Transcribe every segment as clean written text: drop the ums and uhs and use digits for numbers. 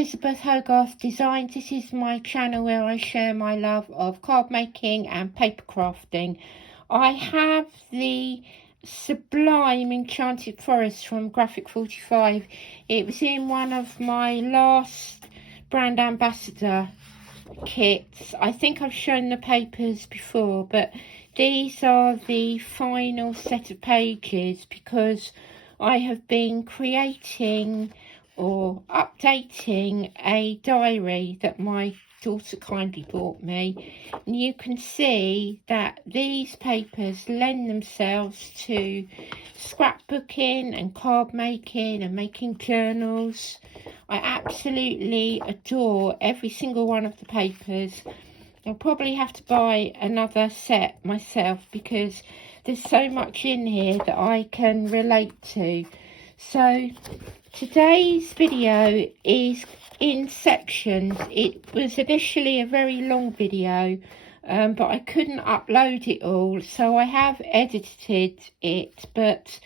Elisabeth Hogarth Designs. This is my channel where I share my love of card making and paper crafting. I have the sublime Enchanted Forest from Graphic 45. It was in one of my last brand ambassador kits. I think I've shown the papers before, but these are the final set of pages because I have been creating or updating a diary that my daughter kindly bought me, and you can see that these papers lend themselves to scrapbooking and card making and making journals. I absolutely adore every single one of the papers. I'll probably have to buy another set myself because there's so much in here that I can relate to. So today's video is in sections. It was initially a very long video, but I couldn't upload it all, so I have edited it. But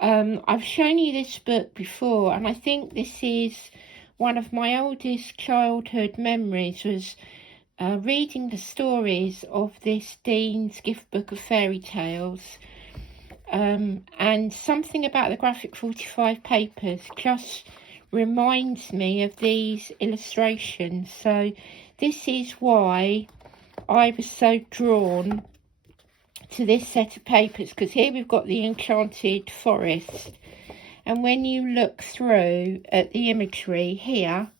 I've shown you this book before, and I think this is one of my oldest childhood memories, was reading the stories of this Dean's Gift Book of Fairy Tales. And something about the Graphic 45 papers just reminds me of these illustrations. So this is why I was so drawn to this set of papers, because here we've got the Enchanted Forest, and when you look through at the imagery here,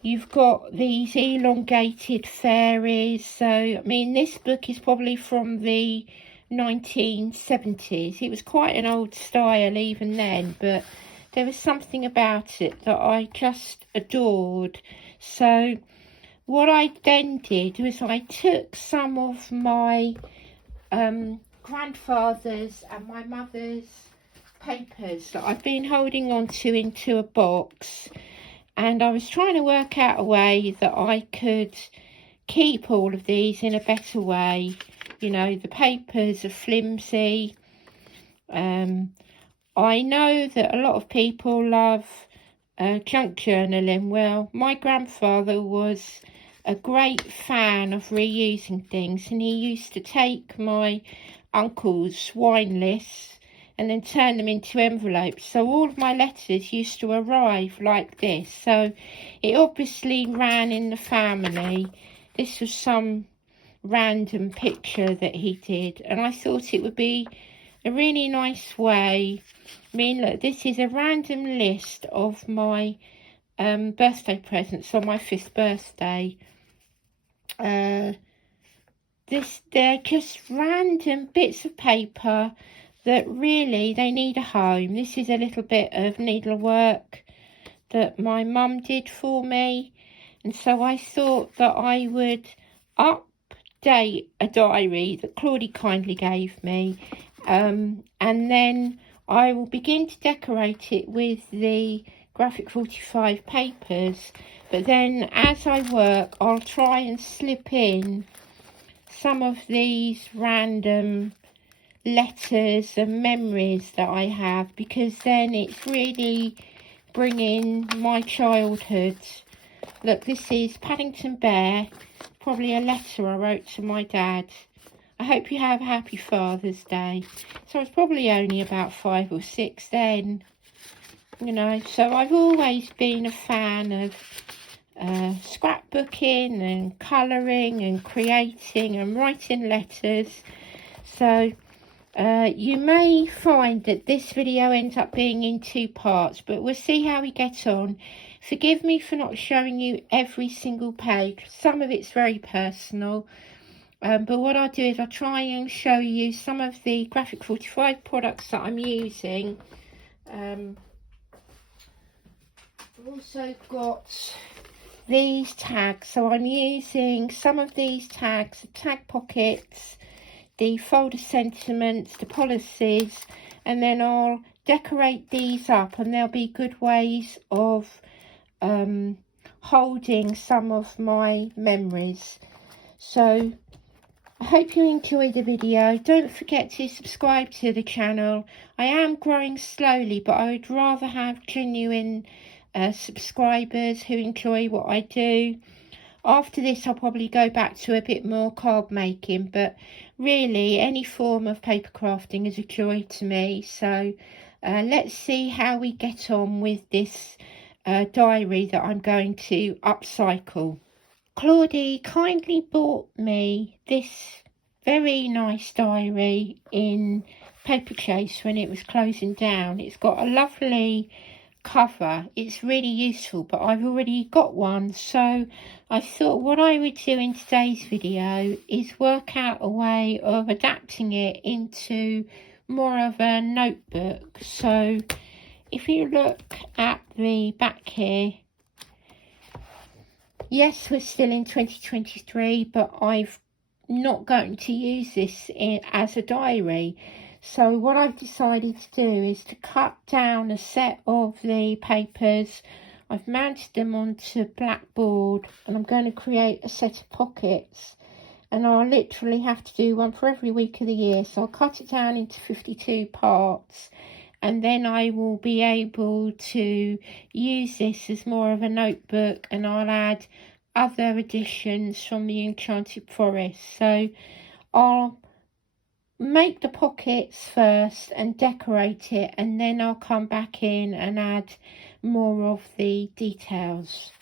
you've got these elongated fairies. So I mean, this book is probably from the 1970s. It was quite an old style even then, but there was something about it that I just adored. So what I then did was I took some of my grandfather's and my mother's papers that I've been holding on to into a box, and I was trying to work out a way that I could keep all of these in a better way. You know, the papers are flimsy. I know that a lot of people love junk journaling. Well, my grandfather was a great fan of reusing things, and he used to take my uncle's wine lists and then turn them into envelopes. So all of my letters used to arrive like this. So it obviously ran in the family. This was some random picture that he did, and I thought it would be a really nice way. I mean, look, this is a random list of my birthday presents on my 5th birthday. They're just random bits of paper that really they need a home. This is a little bit of needlework that my mum did for me, and so I thought that I would update a diary that Claudie kindly gave me, and then I will begin to decorate it with the Graphic 45 papers. But then as I work, I'll try and slip in some of these random letters and memories that I have, because then it's really bringing my childhood. Look, this is Paddington Bear, probably a letter I wrote to my dad. I hope you have a happy Father's Day. So I was probably only about 5 or 6 then, you know. So I've always been a fan of scrapbooking and colouring and creating and writing letters. So you may find that this video ends up being in 2 parts, but we'll see how we get on. Forgive me for not showing you every single page. Some of it's very personal. But what I'll do is I'll try and show you some of the Graphic 45 products that I'm using. I've also got these tags. So I'm using some of these tags, the tag pockets, the folder sentiments, the policies, and then I'll decorate these up, and there'll be good ways of holding some of my memories. So I hope you enjoyed the video. Don't forget to subscribe to the channel. I am growing slowly, but I would rather have genuine subscribers who enjoy what I do. After this, I'll probably go back to a bit more card making, but really any form of paper crafting is a joy to me. So let's see how we get on with this diary that I'm going to upcycle. Claudie kindly bought me this very nice diary in paper chase when it was closing down. It's got a lovely cover. It's really useful, but I've already got one, so I thought what I would do in today's video is work out a way of adapting it into more of a notebook. So if you look at the back here, yes, we're still in 2023, but I've not going to use this as a diary. So what I've decided to do is to cut down a set of the papers. I've mounted them onto blackboard, and I'm going to create a set of pockets, and I'll literally have to do one for every week of the year. So I'll cut it down into 52 parts, and then I will be able to use this as more of a notebook, and I'll add other additions from the Enchanted Forest. So I'll make the pockets first and decorate it, and then I'll come back in and add more of the details.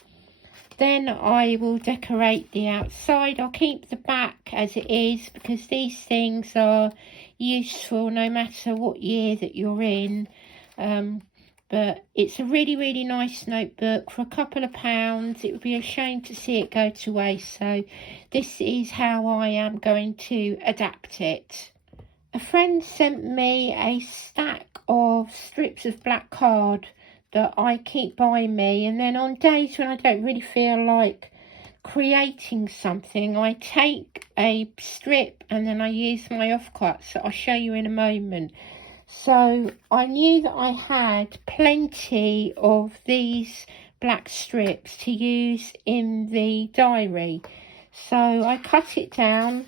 Then I will decorate the outside. I'll keep the back as it is because these things are useful no matter what year that you're in. But it's a really nice notebook for a couple of pounds. It would be a shame to see it go to waste. So this is how I am going to adapt it. A friend sent me a stack of strips of black card that I keep by me, and then on days when I don't really feel like creating something, I take a strip and then I use my offcuts that I'll show you in a moment. So I knew that I had plenty of these black strips to use in the diary, so I cut it down.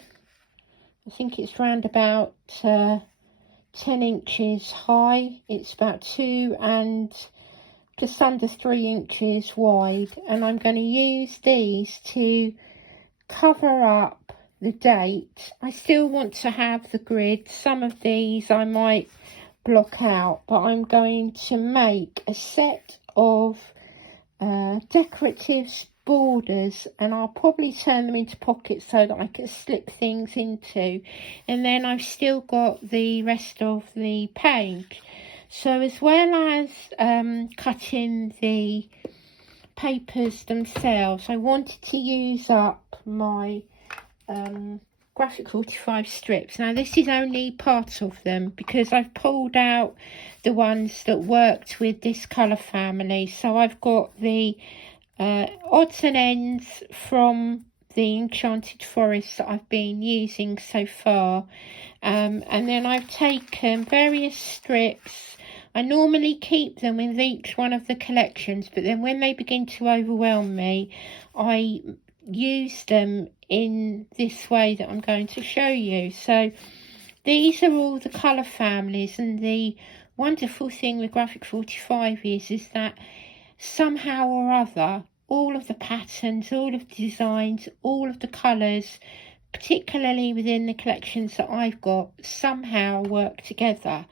I think it's round about 10 inches high. It's about 2 and just under 3 inches wide, and I'm going to use these to cover up the date. I still want to have the grid. Some of these I might block out, but I'm going to make a set of decorative borders, and I'll probably turn them into pockets so that I can slip things into, and then I've still got the rest of the page. So as well as cutting the papers themselves, I wanted to use up my graphic 45 strips. Now this is only part of them because I've pulled out the ones that worked with this colour family. So I've got the odds and ends from the Enchanted Forest that I've been using so far, and then I've taken various strips. I normally keep them with each one of the collections, but then when they begin to overwhelm me, I use them in this way that I'm going to show you. So these are all the colour families, and the wonderful thing with Graphic 45 is that somehow or other, all of the patterns, all of the designs, all of the colours, particularly within the collections that I've got, somehow work together.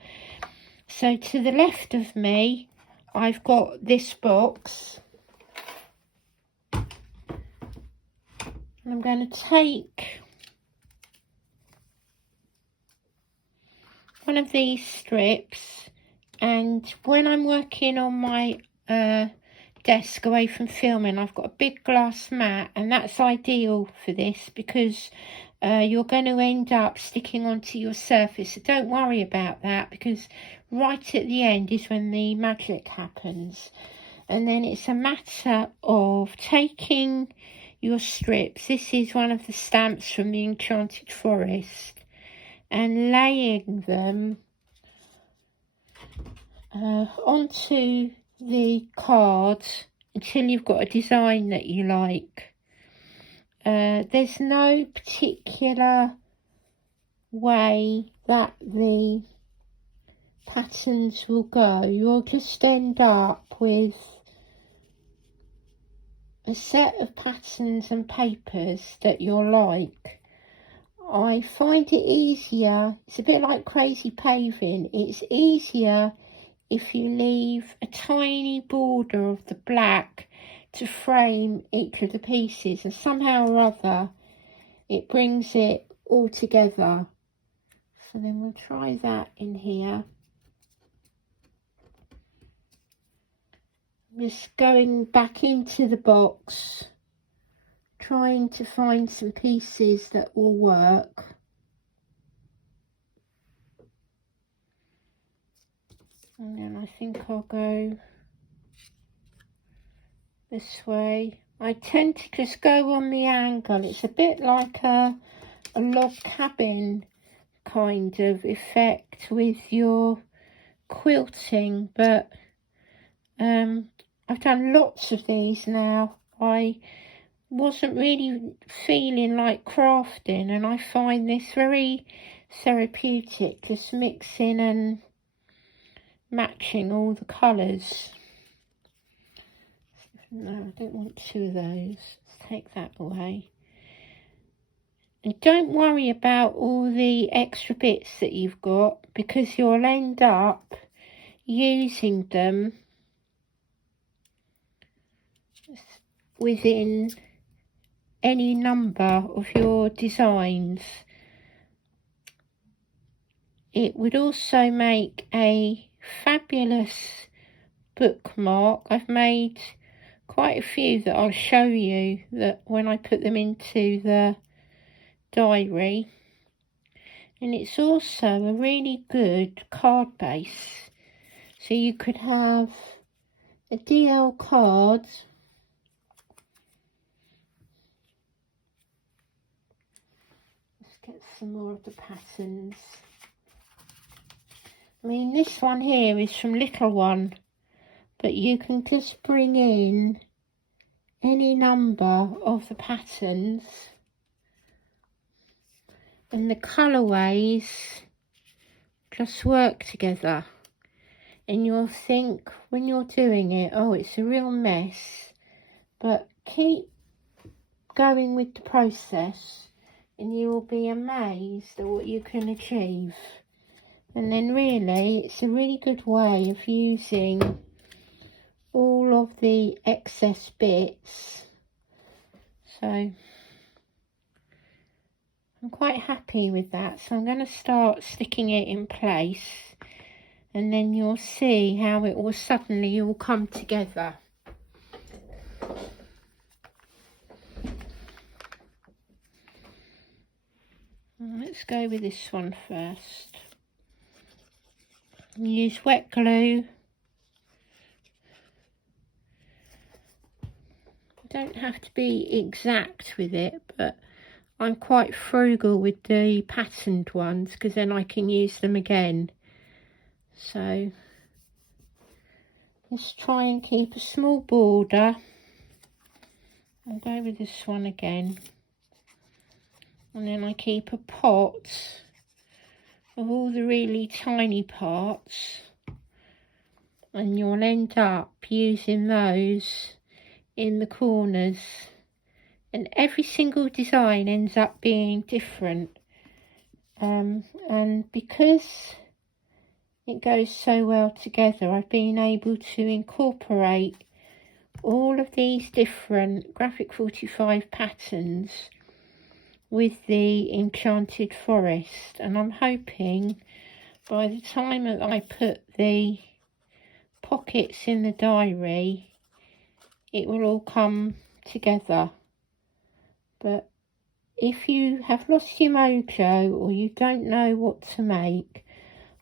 So to the left of me, I've got this box. And I'm going to take one of these strips, and when I'm working on my desk away from filming, I've got a big glass mat, and that's ideal for this because you're going to end up sticking onto your surface. So don't worry about that, because right at the end is when the magic happens. And then it's a matter of taking your strips. This is one of the stamps from the Enchanted Forest, and laying them onto the card until you've got a design that you like. There's no particular way that the patterns will go. You'll just end up with a set of patterns and papers that you're like, I find it easier, it's a bit like crazy paving, it's easier if you leave a tiny border of the black to frame each of the pieces, and somehow or other it brings it all together. So then we'll try that in here. Just going back into the box, trying to find some pieces that will work. And then I think I'll go this way. I tend to just go on the angle. It's a bit like a log cabin kind of effect with your quilting, but I've done lots of these now. I wasn't really feeling like crafting, and I find this very therapeutic, just mixing and matching all the colours. No, I don't want two of those. Let's take that away. And don't worry about all the extra bits that you've got, because you'll end up using them within any number of your designs. It would also make a fabulous bookmark. I've made quite a few that I'll show you that when I put them into the diary. And it's also a really good card base. So you could have a DL card, let's get some more of the patterns. I mean, this one here is from Little One, but you can just bring in any number of the patterns, and the colourways just work together. And you'll think when you're doing it, oh, it's a real mess, but keep going with the process and you will be amazed at what you can achieve. And then really, it's a really good way of using all of the excess bits. So I'm quite happy with that. So I'm going to start sticking it in place, and then you'll see how it will suddenly all come together. Let's go with this one first. Use wet glue. Don't have to be exact with it, but I'm quite frugal with the patterned ones because then I can use them again. So let's try and keep a small border. I'll go with this one again. And then I keep a pot of all the really tiny parts, and you'll end up using those in the corners, and every single design ends up being different, and because it goes so well together, I've been able to incorporate all of these different Graphic 45 patterns with the Enchanted Forest, and I'm hoping by the time that I put the pockets in the diary it will all come together. But if you have lost your mojo or you don't know what to make,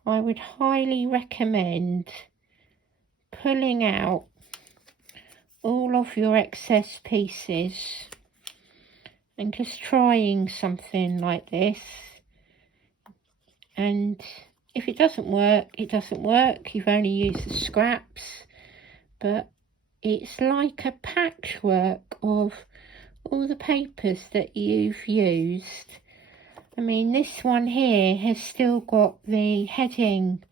I would highly recommend pulling out all of your excess pieces and just trying something like this. And if it doesn't work, it doesn't work. You've only used the scraps, but it's like a patchwork of all the papers that you've used. I mean, this one here has still got the heading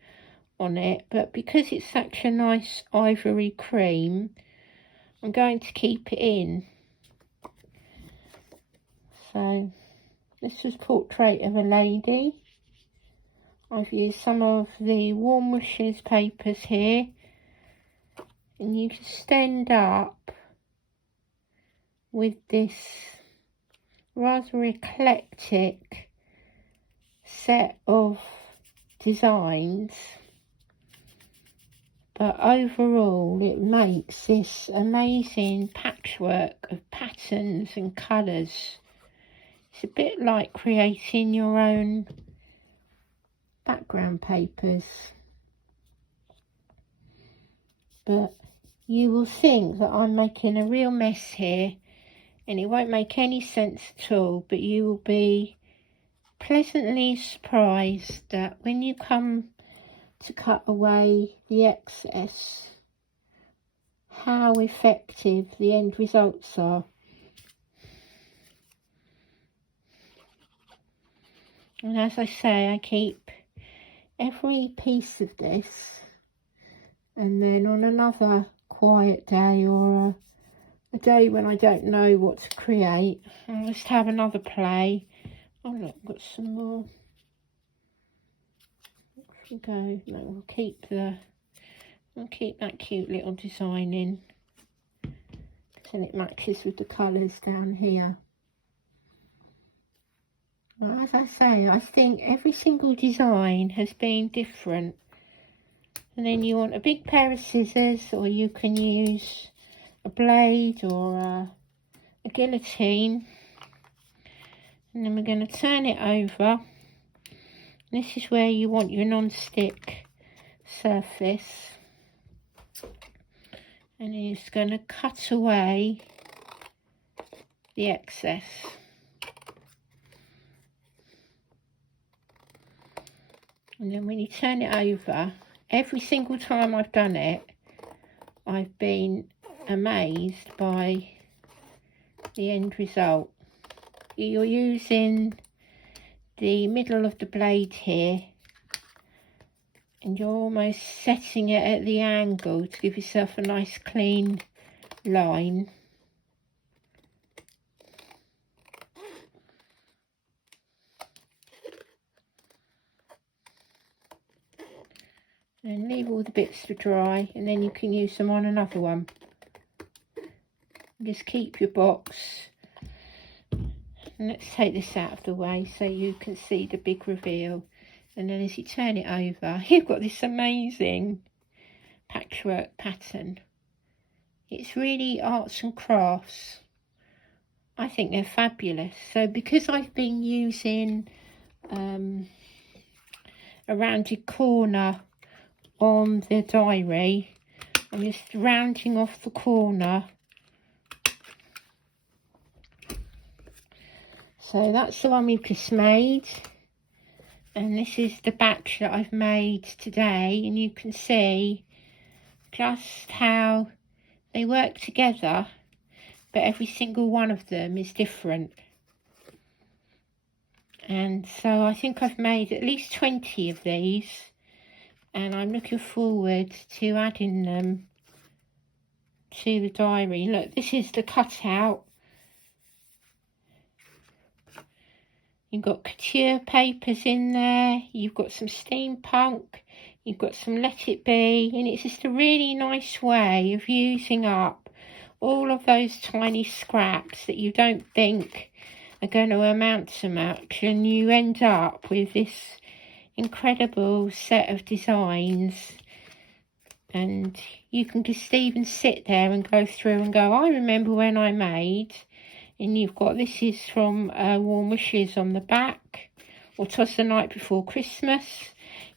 on it, but because it's such a nice ivory cream, I'm going to keep it in. So this was Portrait of a Lady. I've used some of the Warm Wishes papers here, and you can stand up with this rather eclectic set of designs, but overall it makes this amazing patchwork of patterns and colours. It's a bit like creating your own background papers, but you will think that I'm making a real mess here, and it won't make any sense at all, but you will be pleasantly surprised that when you come to cut away the excess, how effective the end results are. And as I say, I keep every piece of this, and then on another quiet day or a day when I don't know what to create, I'll just have another play. Oh look, I've got some more. Off we go. No, we'll keep that cute little design in, and it matches with the colours down here. Well, as I say, I think every single design has been different. And then you want a big pair of scissors, or you can use a blade or a guillotine. And then we're going to turn it over. This is where you want your non-stick surface. And then you're just going to cut away the excess. And then when you turn it over, every single time I've done it, I've been amazed by the end result. You're using the middle of the blade here, and you're almost setting it at the angle to give yourself a nice clean line. And leave all the bits to dry, and then you can use them on another one. Just keep your box. And let's take this out of the way so you can see the big reveal. And then as you turn it over, you've got this amazing patchwork pattern. It's really arts and crafts. I think they're fabulous. So because I've been using a rounded corner on the diary, I'm just rounding off the corner. So that's the one we've just made, and this is the batch that I've made today, and you can see just how they work together, but every single one of them is different. And so I think I've made at least 20 of these, and I'm looking forward to adding them to the diary. Look, this is the cutout. You've got couture papers in there, you've got some steampunk, you've got some Let It Be, and it's just a really nice way of using up all of those tiny scraps that you don't think are going to amount to much, and you end up with this incredible set of designs. And you can just even sit there and go through and go, I remember when I made. And you've got, this is from Warm Wishes on the back, or 'Twas the Night Before Christmas.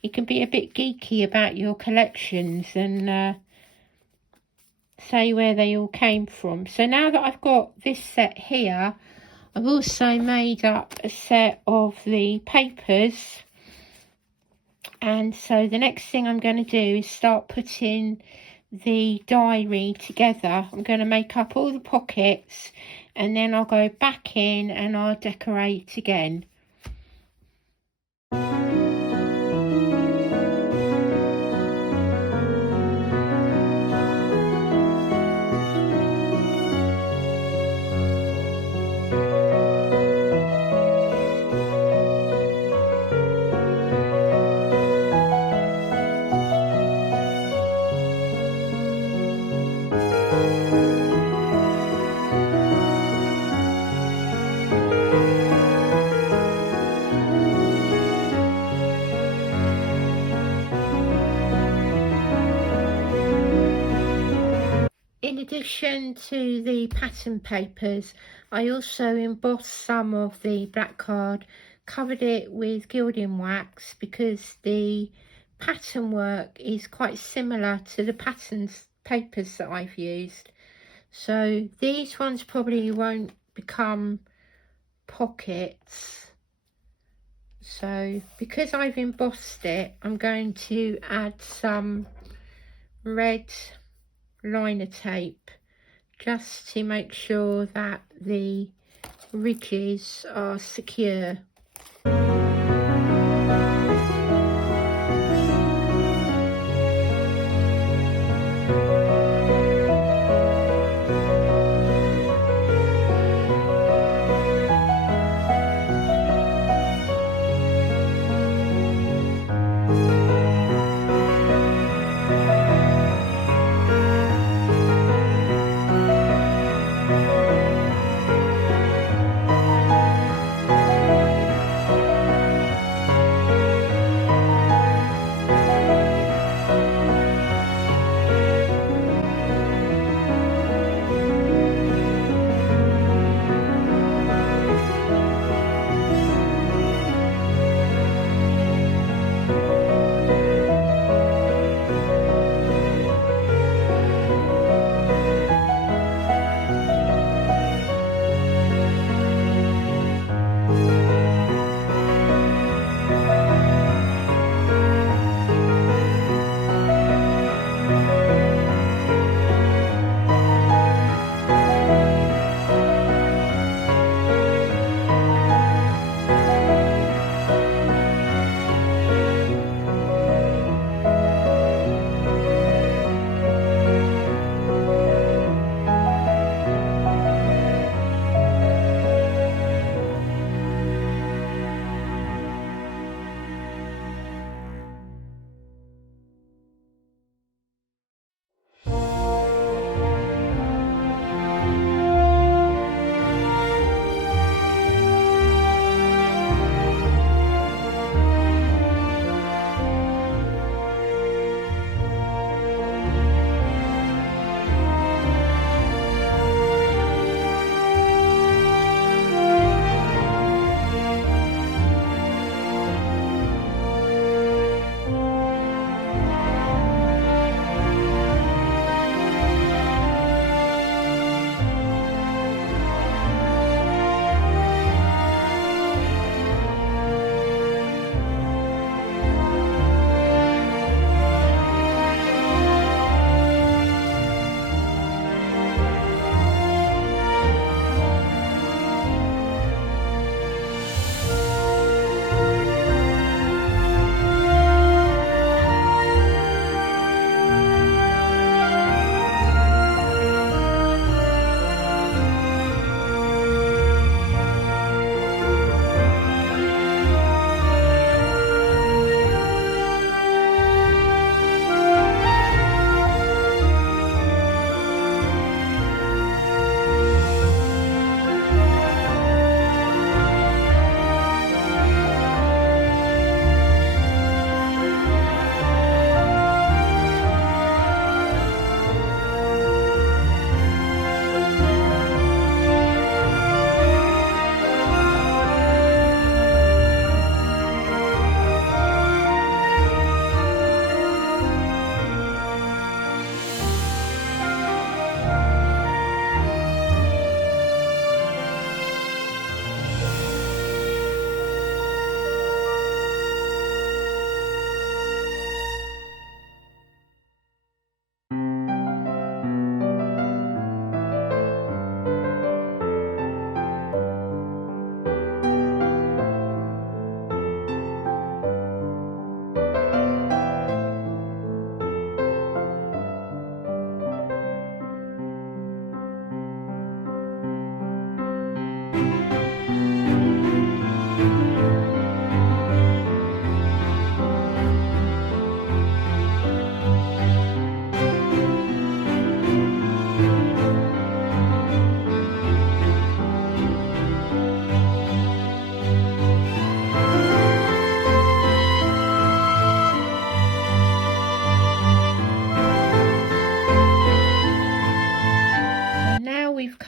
You can be a bit geeky about your collections and say where they all came from. So now that I've got this set here, I've also made up a set of the papers. And so the next thing I'm going to do is start putting the diary together. I'm going to make up all the pockets, and then I'll go back in and I'll decorate again. addition to the pattern papers, I also embossed some of the black card, covered it with gilding wax because the pattern work is quite similar to the patterns papers that I've used. So these ones probably won't become pockets. So because I've embossed it, I'm going to add some red liner tape just to make sure that the ridges are secure.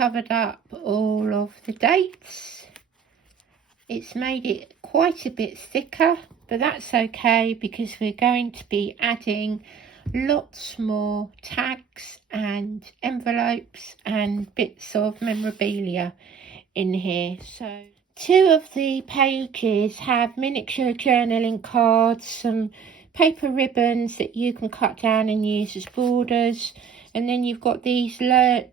covered up all of the dates. It's made it quite a bit thicker, but that's okay because we're going to be adding lots more tags and envelopes and bits of memorabilia in here. So 2 of the pages have miniature journaling cards, some paper ribbons that you can cut down and use as borders, and then you've got these larger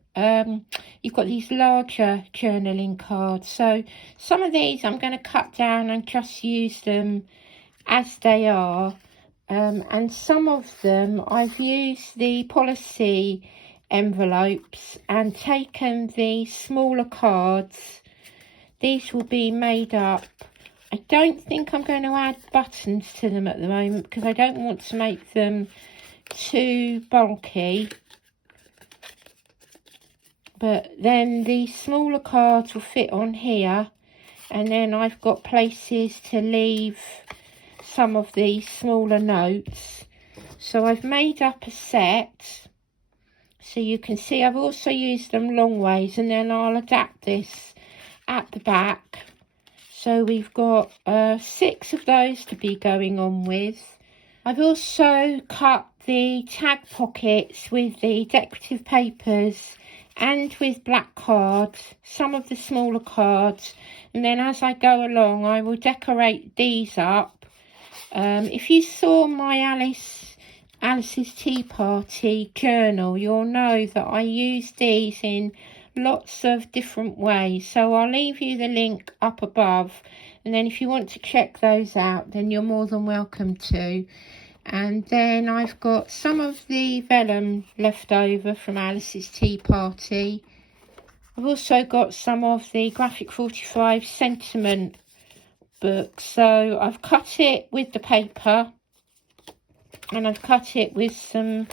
journaling cards. So some of these I'm going to cut down and just use them as they are, and some of them I've used the policy envelopes and taken the smaller cards. These will be made up. I don't think I'm going to add buttons to them at the moment because I don't want to make them too bulky. But then the smaller cards will fit on here, and then I've got places to leave some of these smaller notes. So I've made up a set. So you can see I've also used them long ways, and then I'll adapt this at the back. So we've got 6 of those to be going on with. I've also cut the tag pockets with the decorative papers and with black cards, some of the smaller cards, and then as I go along I will decorate these up. If you saw my Alice's Tea Party journal, you'll know that I use these in lots of different ways, so I'll leave you the link up above, and then if you want to check those out then you're more than welcome to. And then I've got some of the vellum left over from Alice's Tea Party. I've also got some of the Graphic 45 sentiment book. So I've cut it with the paper, and I've cut it with some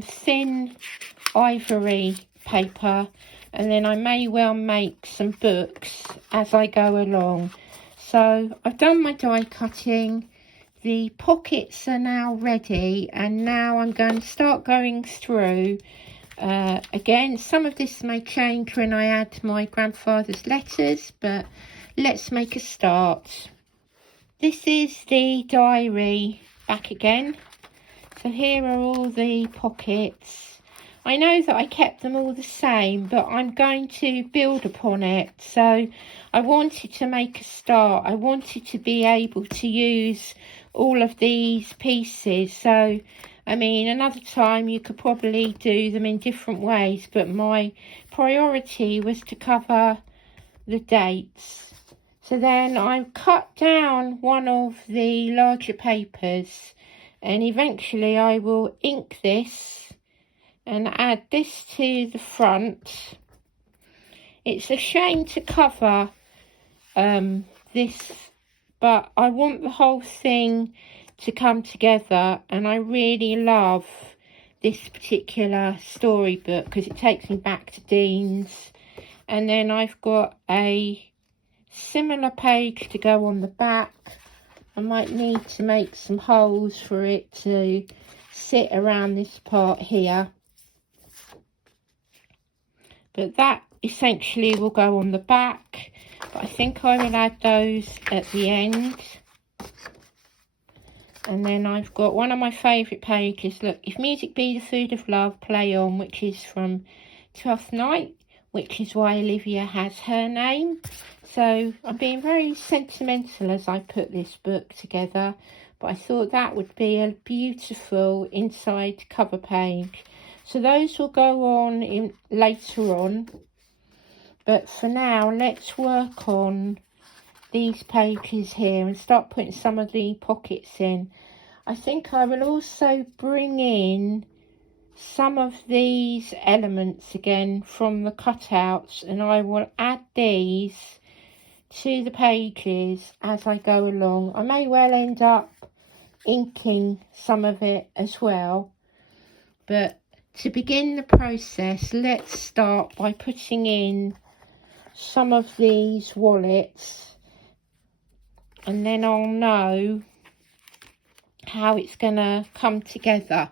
thin ivory paper, and then I may well make some books as I go along. So I've done my die cutting. The pockets are now ready, and now I'm going to start going through. Again, some of this may change when I add my grandfather's letters, but let's make a start. This is the diary back again. So here are all the pockets. I know that I kept them all the same, but I'm going to build upon it. So I wanted to make a start. I wanted to be able to use all of these pieces. So I mean, another time you could probably do them in different ways, but my priority was to cover the dates. So then I cut down one of the larger papers, and eventually I will ink this and add this to the front. It's a shame to cover this, but I want the whole thing to come together, and I really love this particular storybook because it takes me back to Dean's. And then I've got a similar page to go on the back. I might need to make some holes for it to sit around this part here, but that essentially will go on the back, but I think I will add those at the end. And then I've got one of my favourite pages. Look, if music be the food of love, play on, which is from Twelfth Night, which is why Olivia has her name. So I'm being very sentimental as I put this book together, but I thought that would be a beautiful inside cover page. So those will go on in later on, but for now let's work on these pages here and start putting some of the pockets in. I think I will also bring in some of these elements again from the cutouts, and I will add these to the pages as I go along. I may well end up inking some of it as well, but to begin the process, let's start by putting in some of these wallets, and then I'll know how it's going to come together.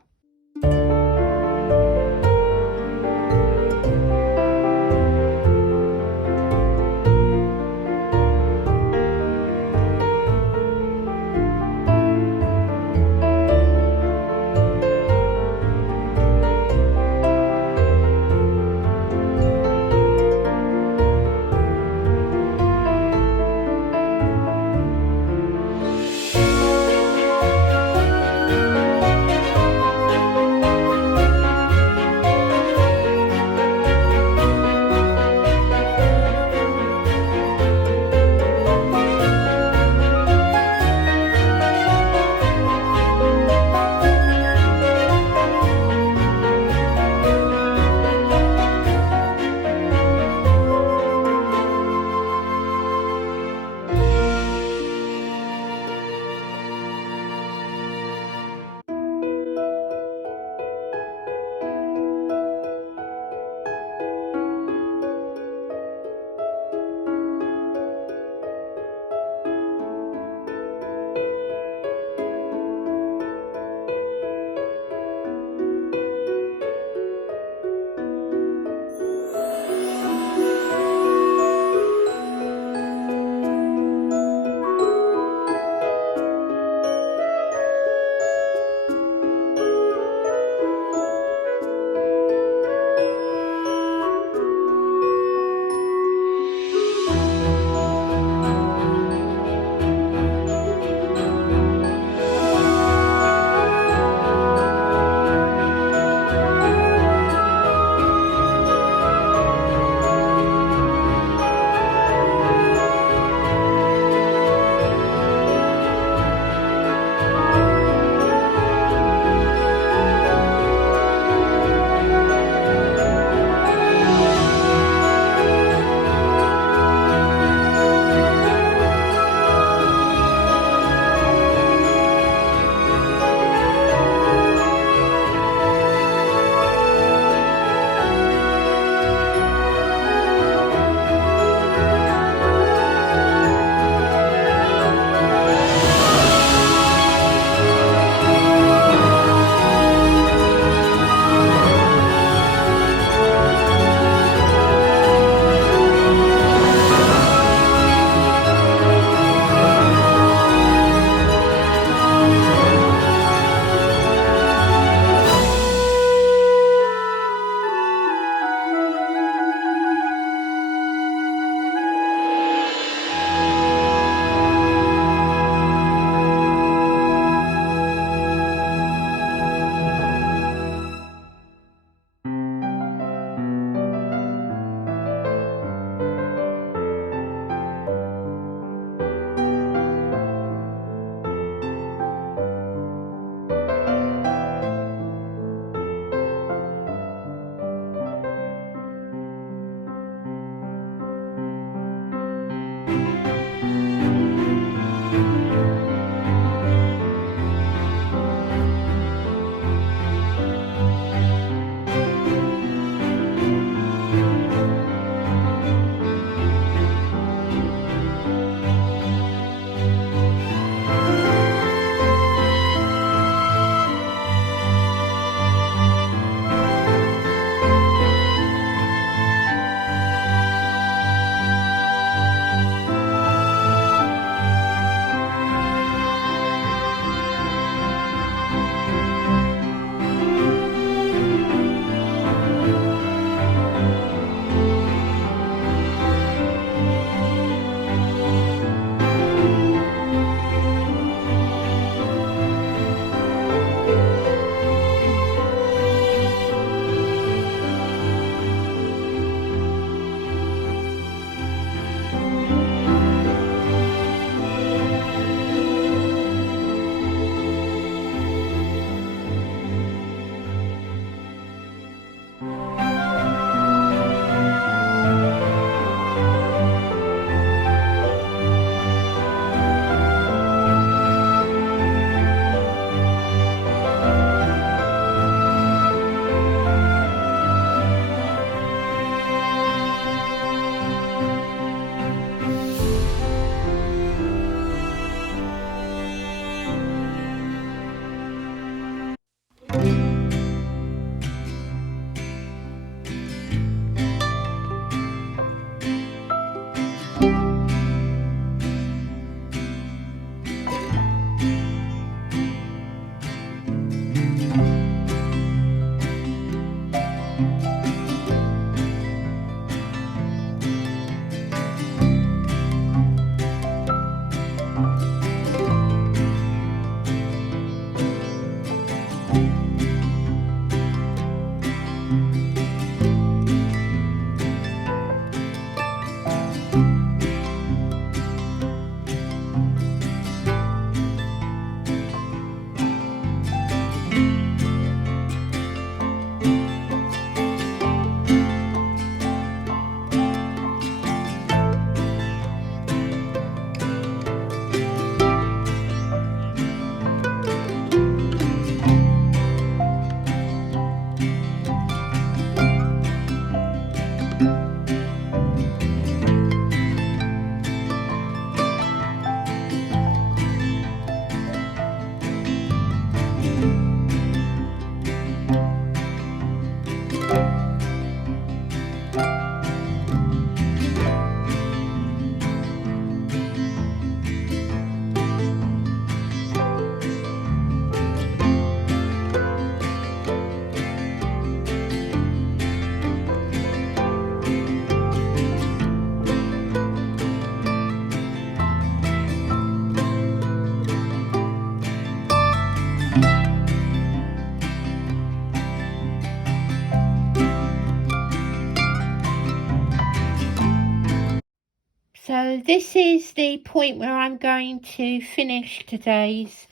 So this is the point where I'm going to finish today's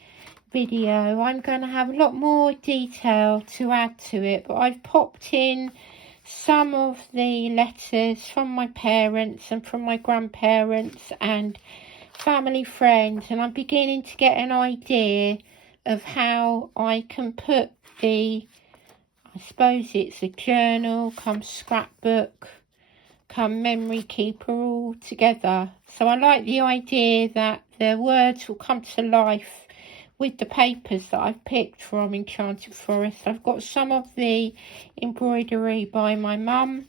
video. I'm going to have a lot more detail to add to it, but I've popped in some of the letters from my parents and from my grandparents and family friends, and I'm beginning to get an idea of how I can put I suppose it's a journal, come scrapbook, come memory keeper all together. So I like the idea that the words will come to life with the papers that I've picked from Enchanted Forest. I've got some of the embroidery by my mum,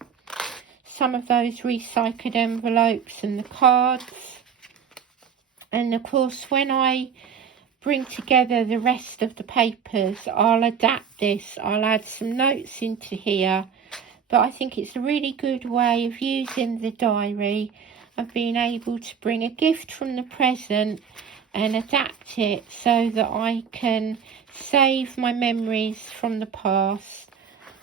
some of those recycled envelopes and the cards. And of course, when I bring together the rest of the papers, I'll adapt this. I'll add some notes into here. But I think it's a really good way of using the diary, of being able to bring a gift from the present and adapt it so that I can save my memories from the past.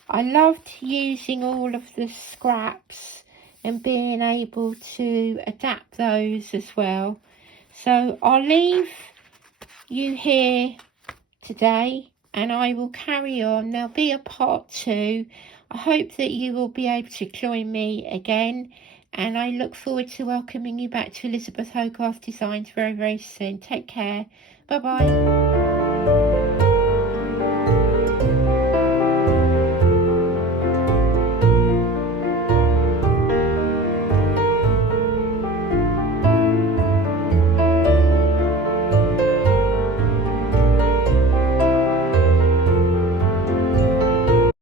I loved using all of the scraps and being able to adapt those as well. So I'll leave you here today and I will carry on. There'll be a part 2. I hope that you will be able to join me again, and I look forward to welcoming you back to Elisabeth Hogarth Designs very, very soon. Take care. Bye-bye.